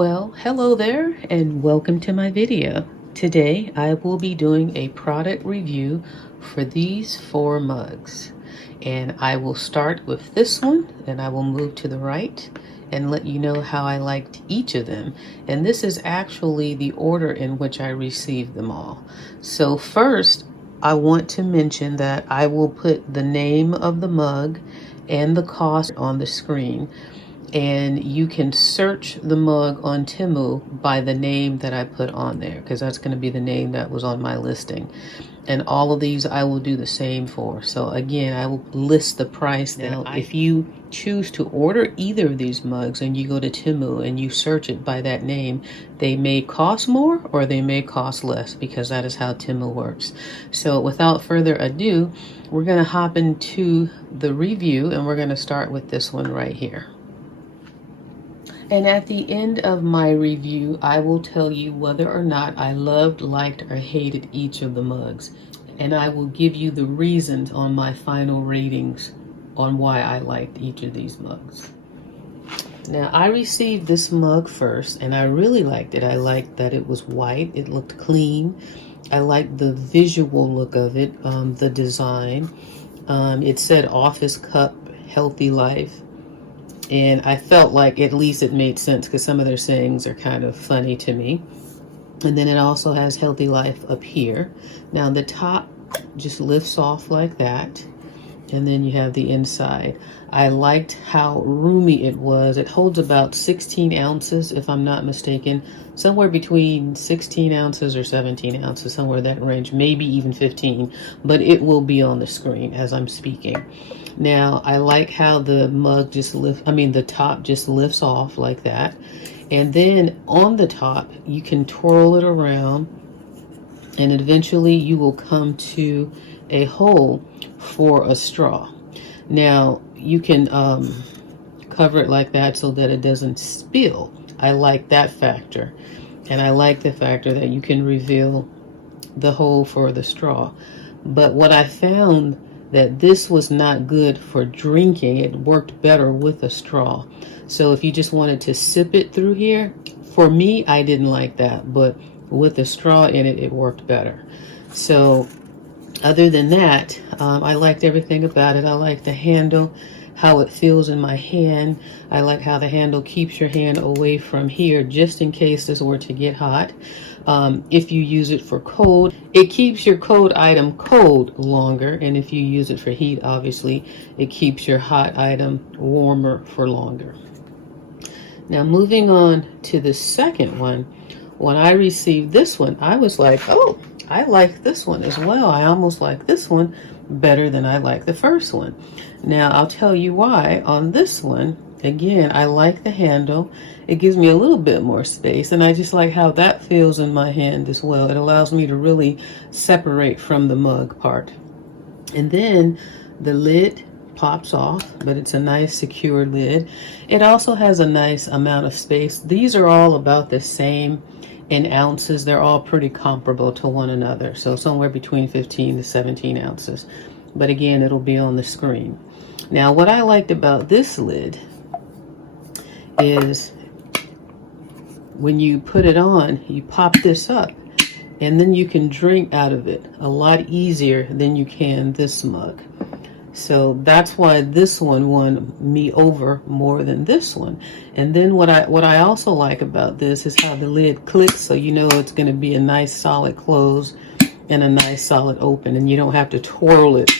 Well, hello there and welcome to my video. Today I will be doing a product review for these 4 mugs. And I will start with this one and I will move to the right and let you know how I liked each of them. And this is actually the order in which I received them all. So first, I want to mention that I will put the name of the mug and the cost on the screen. And you can search the mug on Temu by the name that I put on there, because that's going to be the name that was on my listing. And all of these I will do the same for. So again, I will list the price. Now, if you choose to order either of these mugs and you go to Temu and you search it by that name, they may cost more or they may cost less, because that is how Temu works. So without further ado, we're going to hop into the review and we're going to start with this one right here. And at the end of my review, I will tell you whether or not I loved, liked, or hated each of the mugs. And I will give you the reasons on my final ratings on why I liked each of these mugs. Now, I received this mug first, and I really liked it. I liked that it was white. It looked clean. I liked the visual look of it, the design. It said Office Cup, Healthy Life. And I felt like at least it made sense, because some of their sayings are kind of funny to me. And then it also has Healthy Life up here. Now the top just lifts off like that. And then you have the inside. I liked how roomy it was. It holds about 16 ounces, if I'm not mistaken. Somewhere between 16 ounces or 17 ounces, somewhere in that range, maybe even 15. But it will be on the screen as I'm speaking. Now, I like how the mug just the top just lifts off like that. And then on the top, you can twirl it around. And eventually you will come to a hole for a straw. Now, you can cover it like that so that it doesn't spill. I like that factor. And I like the factor that you can reveal the hole for the straw. But what I found, that this was not good for drinking. It worked better with a straw. So if you just wanted to sip it through here, for me, I didn't like that. But with the straw in it, it worked better. So other than that, I liked everything about it. I like the handle, how it feels in my hand. I like how the handle keeps your hand away from here, just in case this were to get hot. If you use it for cold, it keeps your cold item cold longer. And if you use it for heat, obviously, it keeps your hot item warmer for longer. Now, moving on to the second one, when I received this one, I was like, oh, I like this one as well. I almost like this one better than I like the first one. Now, I'll tell you why. On this one, again, I like the handle. It gives me a little bit more space, and I just like how that feels in my hand as well. It allows me to really separate from the mug part. And then the lid pops off, but it's a nice secure lid. It also has a nice amount of space. These are all about the same in ounces. They're all pretty comparable to one another. So somewhere between 15 to 17 ounces. But again, it'll be on the screen. Now, what I liked about this lid is when you put it on, you pop this up and then you can drink out of it a lot easier than you can this mug. So that's why this one won me over more than this one. And then what I also like about this is how the lid clicks, so you know it's going to be a nice solid close and a nice solid open, and you don't have to twirl it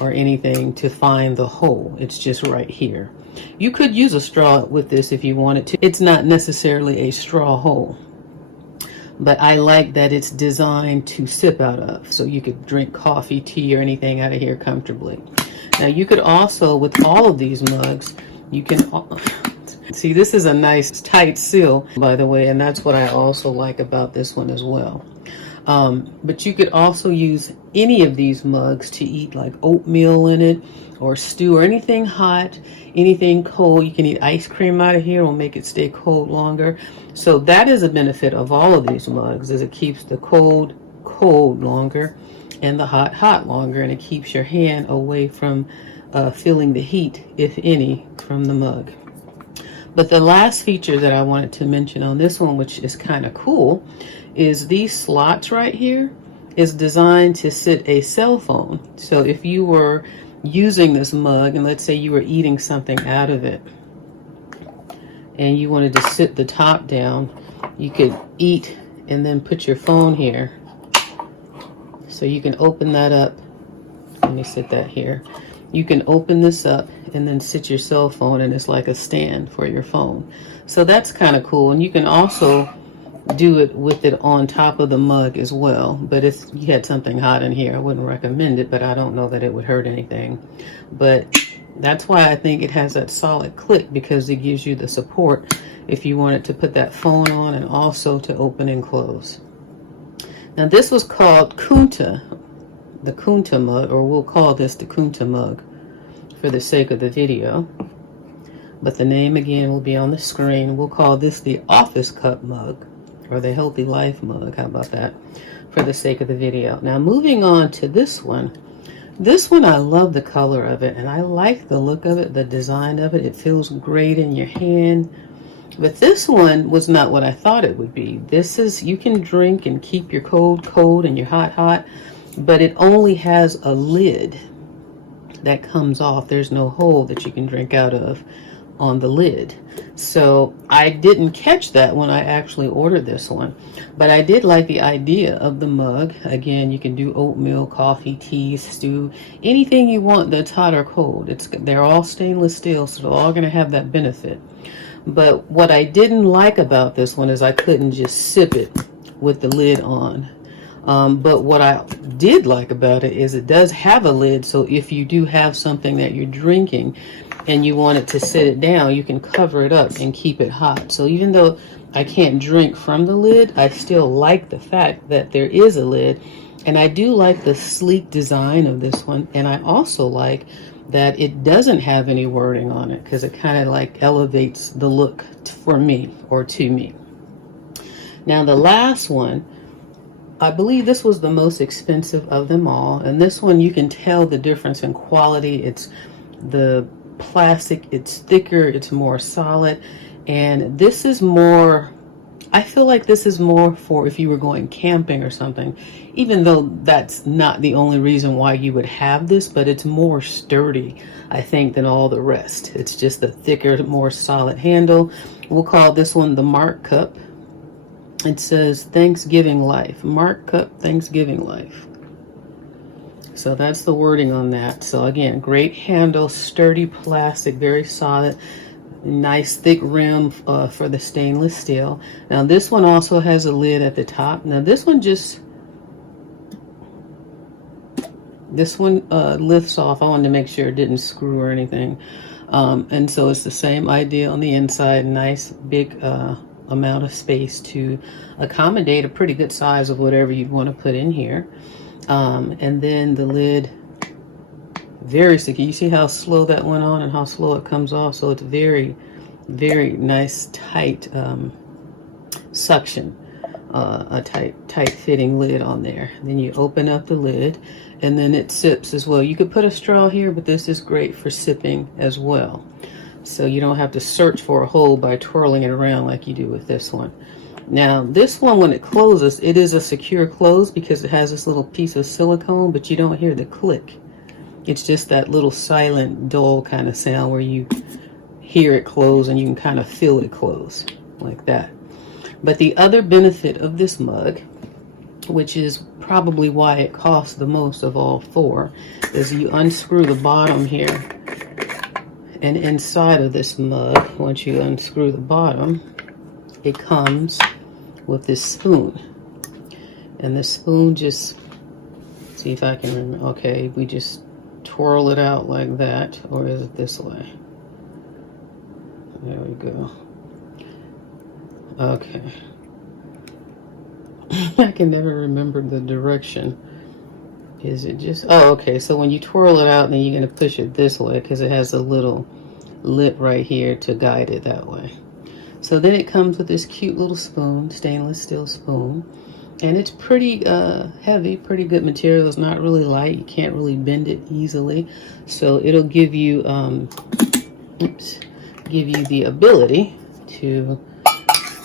or anything to find the hole. It's just right here. You could use a straw with this if you wanted to. It's not necessarily a straw hole, but I like that it's designed to sip out of, so you could drink coffee, tea, or anything out of here comfortably. Now, you could also, with all of these mugs, you can see this is a nice tight seal, by the way, and that's what I also like about this one as well. But you could also use any of these mugs to eat like oatmeal in it, or stew, or anything hot, anything cold. You can eat ice cream out of here, will make it stay cold longer. So that is a benefit of all of these mugs, is it keeps the cold longer and the hot longer, and it keeps your hand away from feeling the heat, if any, from the mug. But the last feature that I wanted to mention on this one, which is kind of cool, is these slots right here is designed to sit a cell phone. So if you were using this mug and let's say you were eating something out of it and you wanted to sit the top down, you could eat and then put your phone here. So you can open that up. Let me sit that here. You can open this up and then sit your cell phone, and it's like a stand for your phone. So that's kind of cool. And you can also do it with it on top of the mug as well. But if you had something hot in here, I wouldn't recommend it, but I don't know that it would hurt anything. But that's why I think it has that solid click, because it gives you the support if you wanted to put that phone on and also to open and close. Now this was called Kunta, the Kunta mug, or we'll call this the Kunta mug for the sake of the video. But the name again will be on the screen. We'll call this the Office Cup mug, or the Healthy Life mug. How about that? For the sake of the video. Now moving on to this one. This one, I love the color of it, and I like the look of it, the design of it. It feels great in your hand. But this one was not what I thought it would be. This is, you can drink and keep your cold cold and your hot hot, but it only has a lid that comes off. There's no hole that you can drink out of on the lid. So I didn't catch that when I actually ordered this one, but I did like the idea of the mug. Again, you can do oatmeal, coffee, tea, stew, anything you want that's hot or cold. They're all stainless steel, so they're all going to have that benefit. But what I didn't like about this one is I couldn't just sip it with the lid on. But what I did like about it is it does have a lid, so if you do have something that you're drinking and you want it to sit it down, you can cover it up and keep it hot. So even though I can't drink from the lid, I still like the fact that there is a lid. And I do like the sleek design of this one, and I also like that it doesn't have any wording on it, because it kind of like elevates the look for me, or to me. Now the last one, I believe this was the most expensive of them all, and this one you can tell the difference in quality. It's the plastic, it's thicker, it's more solid, and this is more, I feel like this is more for if you were going camping or something, even though that's not the only reason why you would have this, but it's more sturdy, I think, than all the rest. It's just the thicker, more solid handle. We'll call this one the Mark Cup. It says Thanksgiving Life. Mark Cup Thanksgiving Life. So that's the wording on that. So again, great handle, sturdy plastic, very solid. Nice thick rim for the stainless steel. Now this one also has a lid at the top. Now this one lifts off. I wanted to make sure it didn't screw or anything. And so it's the same idea on the inside. Nice big amount of space to accommodate a pretty good size of whatever you'd want to put in here. And then the lid, very secure. You see how slow that went on and how slow it comes off? So it's very, very nice, tight suction, a tight fitting lid on there. Then you open up the lid, and then it sips as well. You could put a straw here, but this is great for sipping as well. So you don't have to search for a hole by twirling it around like you do with this one. Now this one, when it closes, it is a secure close because it has this little piece of silicone, but you don't hear the click. It's just that little silent, dull kind of sound where you hear it close and you can kind of feel it close like that. But the other benefit of this mug, which is probably why it costs the most of all four, is you unscrew the bottom here, and inside of this mug, once you unscrew the bottom, it comes with this spoon. And the spoon, just see if I can remember. Okay, we just twirl it out like that, or is it this way? There we go. Okay. I can never remember the direction. Is it just, oh, okay, so when you twirl it out, then you're going to push it this way because it has a little lip right here to guide it that way. So then it comes with this cute little spoon, stainless steel spoon, and it's pretty heavy, pretty good material. It's not really light. You can't really bend it easily, so it'll give you give you the ability to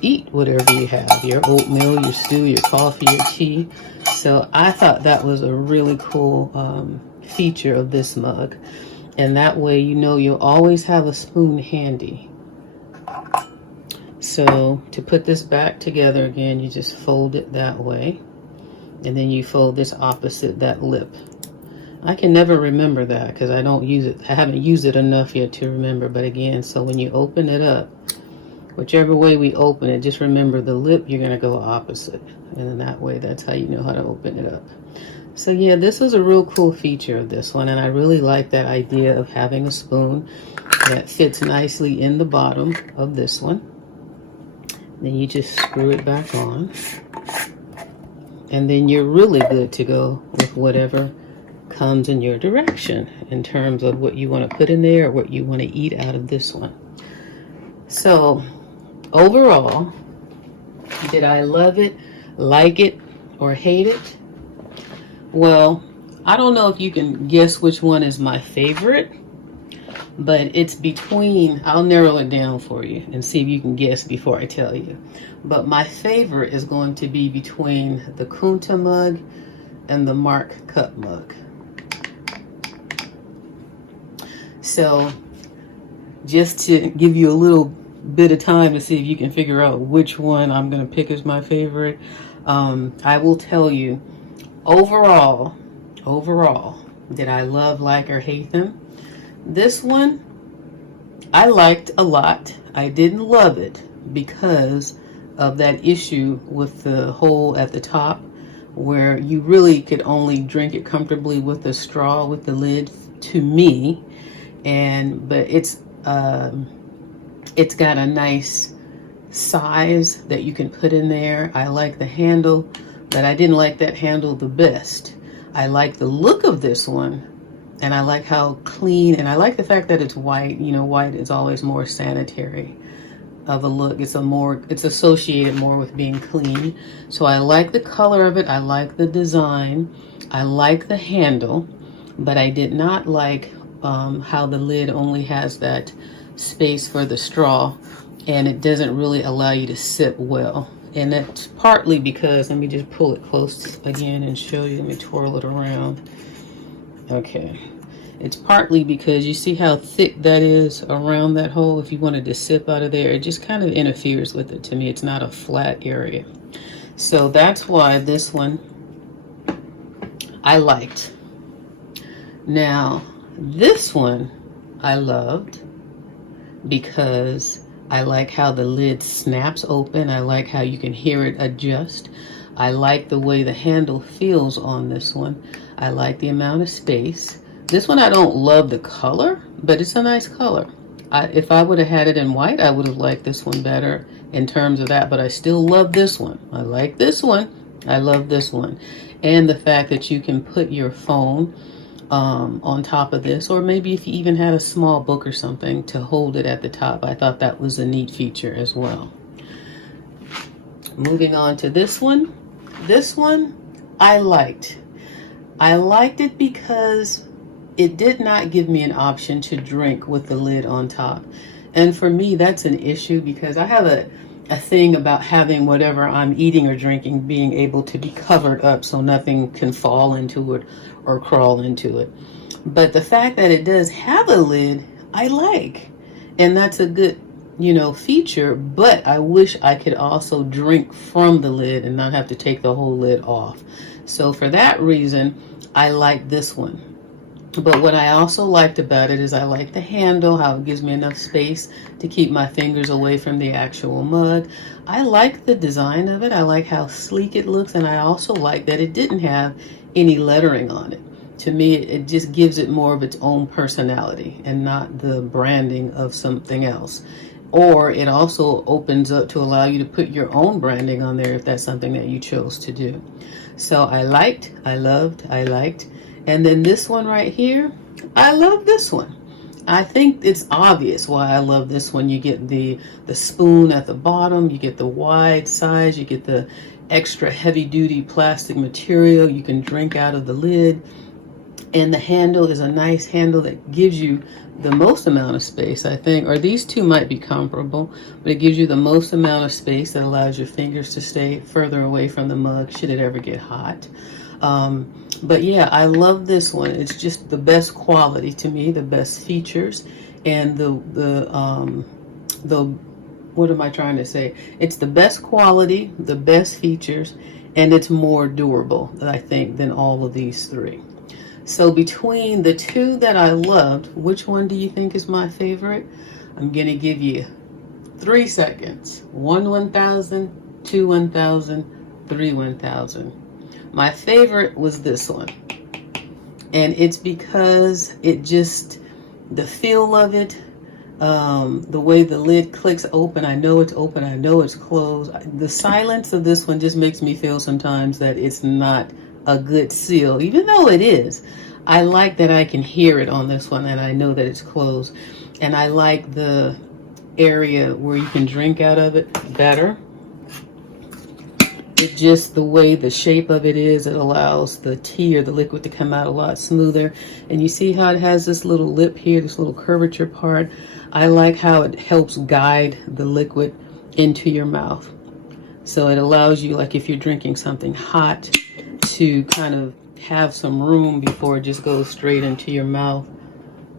eat whatever you have, your oatmeal, your stew, your coffee, your tea. So I thought that was a really cool feature of this mug. And that way, you know, you'll always have a spoon handy. So to put this back together again, you just fold it that way. And then you fold this opposite that lip. I can never remember that because I don't use it. I haven't used it enough yet to remember. But again, so when you open it up, whichever way we open it, just remember the lip, you're going to go opposite. And then that way, that's how you know how to open it up. So yeah, this was a real cool feature of this one. And I really like that idea of having a spoon that fits nicely in the bottom of this one. Then you just screw it back on. And then you're really good to go with whatever comes in your direction in terms of what you want to put in there or what you want to eat out of this one. So overall, did I love it, like it, or hate it? Well, I don't know if you can guess which one is my favorite, but it's between, I'll narrow it down for you and see if you can guess before I tell you. But my favorite is going to be between the Kunta mug and the Mark Cup mug. So just to give you a little bit of time to see if you can figure out which one I'm going to pick as my favorite, I will tell you, overall, did I love, like, or hate them? This one, I liked a lot. I didn't love it because of that issue with the hole at the top where you really could only drink it comfortably with the straw with the lid, to me. But it's got a nice size that you can put in there. I like the handle, but I didn't like that handle the best. I like the look of this one, and I like how clean, and I like the fact that it's white. You know, white is always more sanitary of a look. It's associated more with being clean. So I like the color of it. I like the design. I like the handle, but I did not like how the lid only has that space for the straw, and it doesn't really allow you to sip well. And that's partly because, let me just pull it close again and show you. Let me twirl it around. Okay. It's partly because you see how thick that is around that hole. If you wanted to sip out of there, it just kind of interferes with it. To me, it's not a flat area. So that's why this one I liked. Now, this one I loved because I like how the lid snaps open. I like how you can hear it adjust. I like the way the handle feels on this one. I like the amount of space. This one, I don't love the color, but it's a nice color. If I would have had it in white, I would have liked this one better in terms of that, but I still love this one. I like this one. I love this one. And the fact that you can put your phone on top of this, or maybe if you even had a small book or something to hold it at the top. I thought that was a neat feature as well. Moving on to this one. This one I liked. I liked it because it did not give me an option to drink with the lid on top. And for me, that's an issue because I have a thing about having whatever I'm eating or drinking being able to be covered up so nothing can fall into it or crawl into it. But the fact that it does have a lid, I like. And that's a good, feature, but I wish I could also drink from the lid and not have to take the whole lid off. So for that reason, I like this one. But what I also liked about it is I like the handle, how it gives me enough space to keep my fingers away from the actual mug. I like the design of it. I like how sleek it looks, and I also like that it didn't have any lettering on it. To me, it just gives it more of its own personality and not the branding of something else. Or it also opens up to allow you to put your own branding on there if that's something that you chose to do. So I liked, I loved, I liked. And then this one right here, I love this one. I think it's obvious why I love this one. You get the spoon at the bottom, you get the wide size, you get the extra heavy duty plastic material, you can drink out of the lid. And the handle is a nice handle that gives you the most amount of space, I think, or these two might be comparable, but it gives you the most amount of space that allows your fingers to stay further away from the mug should it ever get hot. But yeah, I love this one. It's just the best quality to me, the best features, and the what am I trying to say? It's the best quality, the best features, and it's more durable, I think, than all of these three. So between the two that I loved, which one do you think is my favorite? I'm going to give you 3 seconds. 1 1,000, 2 1,000, 3 1,000. My favorite was this one. And it's because it just, the feel of it, the way the lid clicks open, I know it's open, I know it's closed. The silence of this one just makes me feel sometimes that it's not a good seal, even though it is. I like that I can hear it on this one and I know that it's closed. And I like the area where you can drink out of it better. It just, the way the shape of it is, it allows the tea or the liquid to come out a lot smoother. And you see how it has this little lip here, this little curvature part. I like how it helps guide the liquid into your mouth. So it allows you, like if you're drinking something hot, to kind of have some room before it just goes straight into your mouth,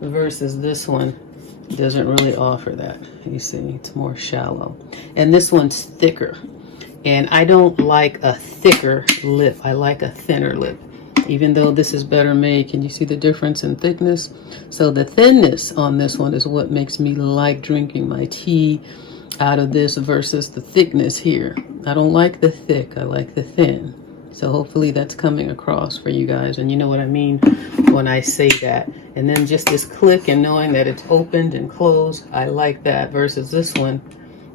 versus this one doesn't really offer that. You see, it's more shallow. And this one's thicker. And I don't like a thicker lip. I like a thinner lip. Even though this is better made, can you see the difference in thickness? So the thinness on this one is what makes me like drinking my tea out of this versus the thickness here. I don't like the thick, I like the thin. So hopefully that's coming across for you guys, and you know what I mean when I say that. And then just this click and knowing that it's opened and closed, I like that, versus this one,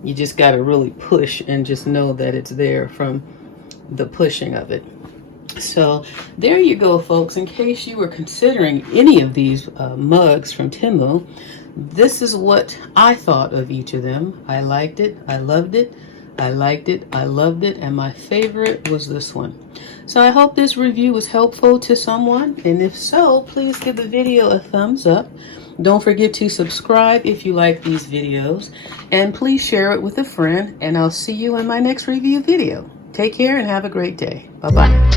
you just got to really push and just know that it's there from the pushing of it. So there you go, folks. In case you were considering any of these mugs from Temu, this is what I thought of each of them. I liked it, I loved it, I liked it, I loved it, and my favorite was this one. So I hope this review was helpful to someone, and if so, please give the video a thumbs up. Don't forget to subscribe if you like these videos, and please share it with a friend, and I'll see you in my next review video. Take care and have a great day. Bye-bye.